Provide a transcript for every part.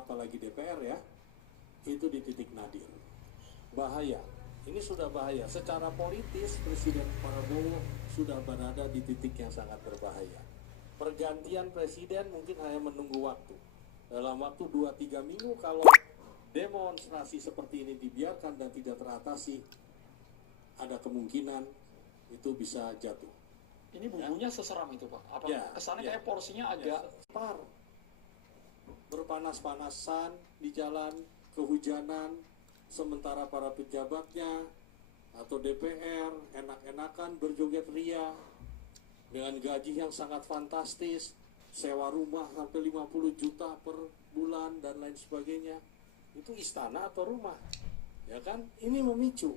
apalagi DPR ya, itu di titik nadir. Bahaya. Ini sudah bahaya. Secara politis Presiden Prabowo sudah berada di titik yang sangat berbahaya. Pergantian presiden mungkin hanya menunggu waktu. Dalam waktu 2-3 minggu kalau demonstrasi seperti ini dibiarkan dan tidak teratasi, ada kemungkinan itu bisa jatuh. Ini bumbunya seseram itu, Pak? Apa kesannya kayak porsinya agak par. Berpanas-panasan di jalan, kehujanan, sementara para pejabatnya atau DPR enak-enakan berjoget ria dengan gaji yang sangat fantastis, sewa rumah sampai 50 juta per bulan dan lain sebagainya. Itu istana atau rumah? Ya kan? Ini memicu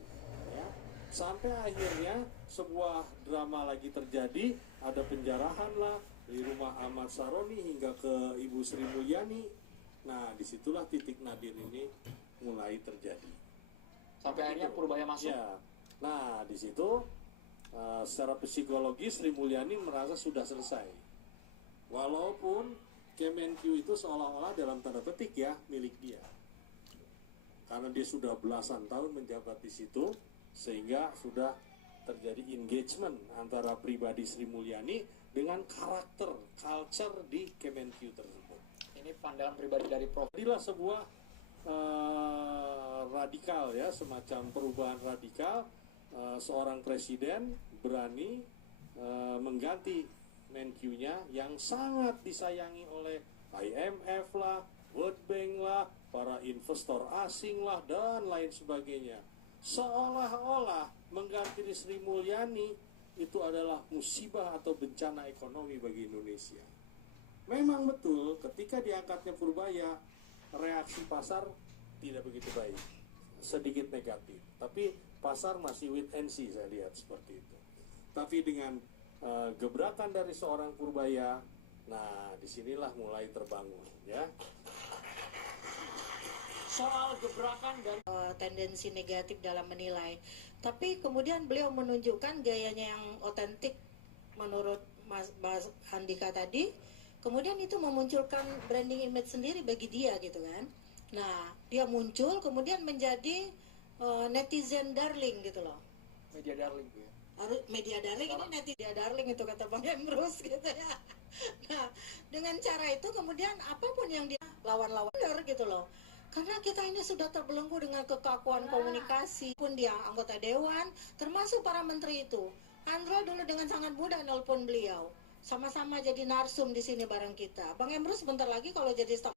ya. Sampai akhirnya sebuah drama lagi terjadi, ada penjarahan lah dari rumah Ahmad Saroni hingga ke Ibu Sri Mulyani. Nah, disitulah titik nadir ini mulai terjadi. Sampai akhirnya Purbaya masuk. Ya. Nah, di situ secara psikologis Sri Mulyani merasa sudah selesai. Walaupun Kemenkyu itu seolah-olah dalam tanda petik ya milik dia. Karena dia sudah belasan tahun menjabat di situ, sehingga sudah terjadi engagement antara pribadi Sri Mulyani dengan karakter, culture di Kemenkyu tersebut. Ini pandangan pribadi dari Prof. Inilah sebuah radikal ya, semacam perubahan radikal. Seorang presiden berani mengganti Menkyu-nya yang sangat disayangi oleh IMF lah, World Bank lah, para investor asing lah, dan lain sebagainya. Seolah-olah mengganti Sri Mulyani itu adalah musibah atau bencana ekonomi bagi Indonesia. Memang betul ketika diangkatnya Purbaya, reaksi pasar tidak begitu baik, sedikit negatif. Tapi pasar masih wait and see, saya lihat seperti itu. Tapi dengan gebrakan dari seorang Purbaya, nah disinilah mulai terbangun ya. Soal gebrakan dan tendensi negatif dalam menilai, tapi kemudian beliau menunjukkan gayanya yang otentik menurut Mas Andika tadi, kemudian itu memunculkan branding image sendiri bagi dia gitu kan. Nah, dia muncul kemudian menjadi netizen darling gitu loh. Media darling ya. Media darling ini netizen darling itu kata Bang Emrus gitu ya. Nah, dengan cara itu kemudian apapun yang dia lawan-lawan gitu loh. Karena kita ini sudah terbelenggu dengan kekakuan komunikasi, pun dia anggota dewan, termasuk para menteri itu. Andra dulu dengan sangat mudah nelpon beliau. Sama-sama jadi narsum di sini bareng kita. Bang Emrus bentar lagi kalau jadi staf